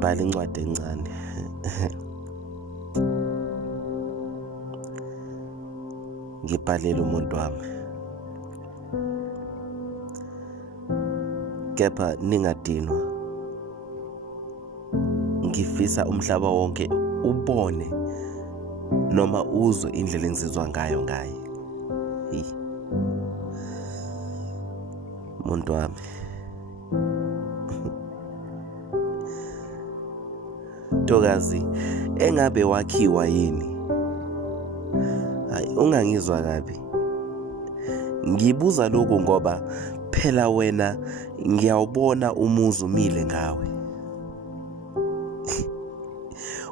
ngibhala incwadi encane. Ngibhalele umuntu wami. Kepha ningadinwa. Ngifisa umhlaba wonke ubone noma uzwe indlela engizizwa ngayo ngaye. Muntu wami. Ntokazi, engabe wakhiwa yini? Hayi, ungangizwa kabi. Ngibuza lokhu ngoba phela wena ngiyawubona umuzi umile ngawe.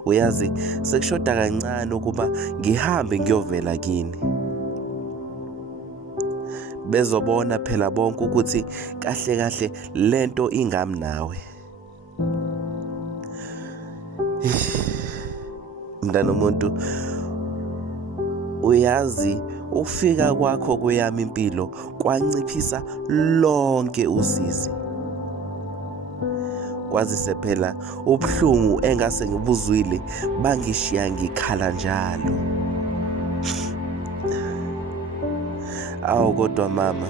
Uyazi sekushoda kancane ukuba ngihambe ngiyovela kini. Bezobona phela bonke ukuthi kahle kahle lento ingami nawe. Mntana umuntu, uyazi ufika kwakho kweyami impilo kwanciphisa lonke usizi. Kwazise phela ubuhlungu engase ngibuzwile bangishiya ngikhala njalo. Awu kodwa mama,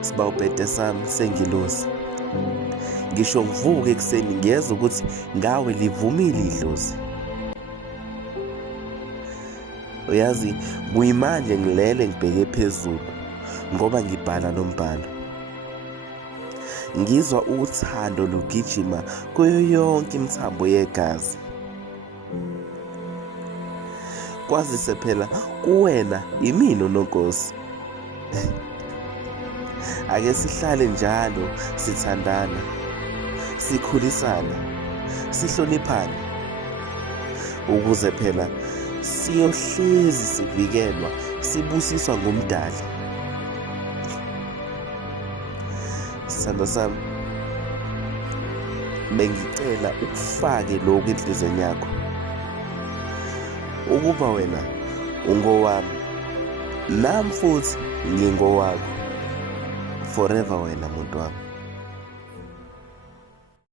sibawubhede sami sengilosi. Ngisho ngivuke ekuseni ngiyeza ukuthi ngawe livumile idlozi. Uyazi kuyimanje ngilele ngibheke phezulu ngoba ngibhala lo mbhalo. Ngizwa uthando lugijima kuyo yonke imithambo yegazi. Kwazise phela kuwena imina uNonkosi. Ake sihlale njalo sithandana, sikhulisana, sihloniphane ukuze phela siyohlezi sivikelwa, sibusiswa ngumdali. Sithando sami, bengicela ukufake lokhu enhlizweni yakho ukuba wena ungowami nami futhi ngingowakho forever wena muntu wami.